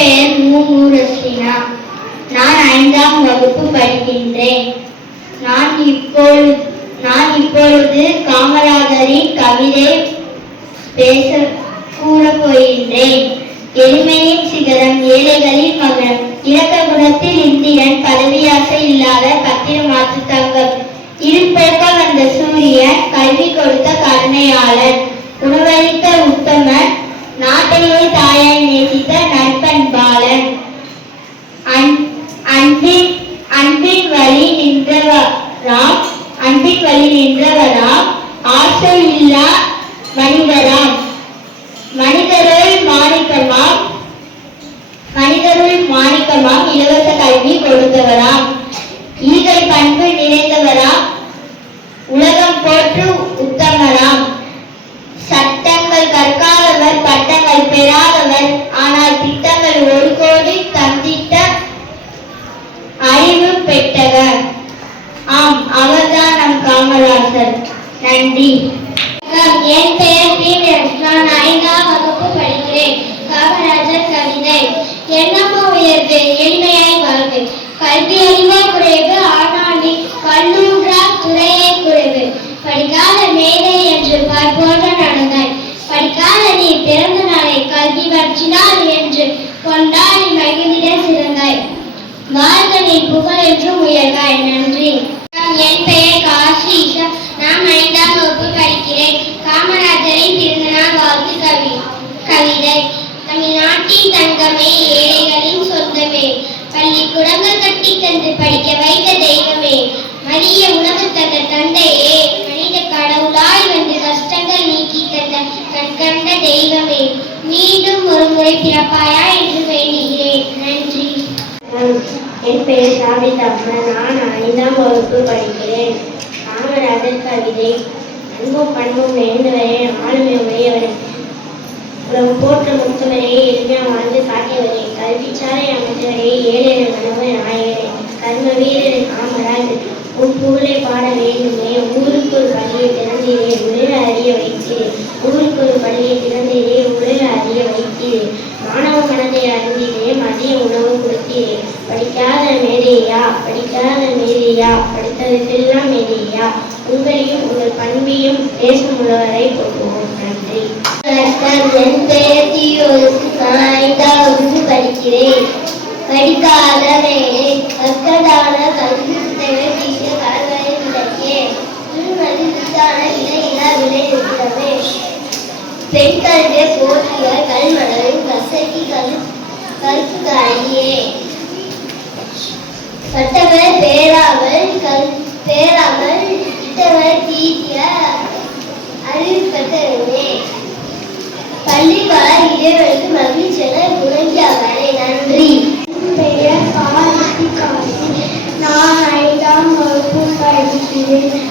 பெயர் ரஸ்லினா. நான் 5ஆம் வகுப்பு படிக்கின்றேன். நான் இப்பொழுது காமராஜரின் கவிதை பேச கூறப் போகின்றேன். எளிமையின் சிகரம், ஏழைகளின் மகன், இலக்க குணத்தில் இந்திரன், பதவியாசை இல்லாத பத்திரமாற்று தங்கம், இருப்பெருக்க வந்த சூரியன், கல்வி கொடுத்த கருணையாளன், உணவளித்த உத்தமன், நாட்டையே தாயாய் நேசித்த நற்பண்பாளன், அன்பின் வழி நின்றவராம், ஆசை இல்லா மனிதராம், மனிதருள் மாணிக்கமாம், இலவச கல்வி கொடுத்தவராம், ஈகை பண்பு நிறைந்தவராம், உலகம் போற்று உத்தமராம், சட்டங்கள் கற்காதவர், பட்டங்கள் பெறாதவர், ஆனால் திட்டங்கள் 1 கோடி தந்திட்ட அறிவு பெற்றவர். ஆம், அவர்தான் நம் காமராஜர். நன்றி. என் பெயர் பீனஸ். நான் 5ஆம் வகுப்பு படிக்கிறேன். காமராஜர் கவிதை. எண்ணமோ உயர்வு, எளிமையாய் வாழ்வு, கல்வி அறிவோ குறைவு, ஆனால் நீ கல்லூன்றா துறையே குறைவு, படிக்காத மேதை என்று பார்ப்போக நடந்தாய், படிக்காத நீ பிறந்த நாளை கல்வி வற்றினார் என்று கொண்டாடி மகிழ்ந்திட சிறந்தாய், வாழ்க நீ புகழ் என்றும் உயர்வாய். நன்றி. என் பெயர் காசி. நான் 5ஆம் வகுப்பு படிக்கிறேன். காமராஜரின் பிறந்தநாள் வாழ்த்து கவிதை. தமிழ்நாட்டின் தங்கமே, ஏழைகளின் சொந்தமே, பள்ளிக்கூடங்கள் கட்டி தந்து படிக்க வைத்த தெய்வமே, மதிய உணவு தந்த தந்தையே, மனித கடவுளாய் வந்து கஷ்டங்கள் நீக்கி தந்த கண்கண்ட தெய்வமே, மீண்டும் ஒரு முறை பிறப்பாயா என்று வேண்டுகிறேன். நன்றி. என் பெயர் சாபிதா. நான் 5ஆம் வகுப்பு படிக்கிறேன். காமராஜர் கவிதை. அன்பும் பண்பும் நிறைந்தவரே, ஆளுமை உடையவரே, உலகம் போற்ற முத்தவரே, எளிமையா வாழ்ந்து காட்டியவரே, கல்விச்சாலை அமைத்தவரே, ஏழைகள் கனவு நாயகரே, கர்ம வீரர் காமராஜர், உன் புகழை பாட வேண்டுமே, ஊருக்கு ஒரு பள்ளியை திறந்தீரே, உலக அறிய வைத்தீரே, ஊருக்கு ஒரு பள்ளியை திறந்தீரே, உலக அறிய வைத்தீரே, மாணவ மனதை அறிந்தீரே, மதிய உணவு கொடுத்தீரே, படிக்காத மேதையா, படித்ததற்கெல்லாம் மேதையா, உங்களையும் உங்கள் பண்பையும் தேசம் உள்ளவரை போற்றுவோம். நன்றி. என் பெயர் தியோசி. நான் 5ஆம் வகுப்பு படிக்கிறேன். படிக்காத மேடை, கற்கதான கல்வி புத்தகங்கள் தீசிய கலவரை விளக்கே, திருமதி வித்தான இலையிலா விலை இருக்கிறது, பெண் கல்வியை போற்றிய கல்மணரும் கசக்கி கருப்பு அடியே, பட்டவர் பேராமல் இட்டவர் தீசிய அறிவு பெற்றவனே, பள்ளி வளர் இடைவெளிக்கு மகிழ்ச்சியென முழங்கியவரே. நன்றி. பெயர் காசி. நான் 5ஆம் வகுப்பு படிக்கிறேன்.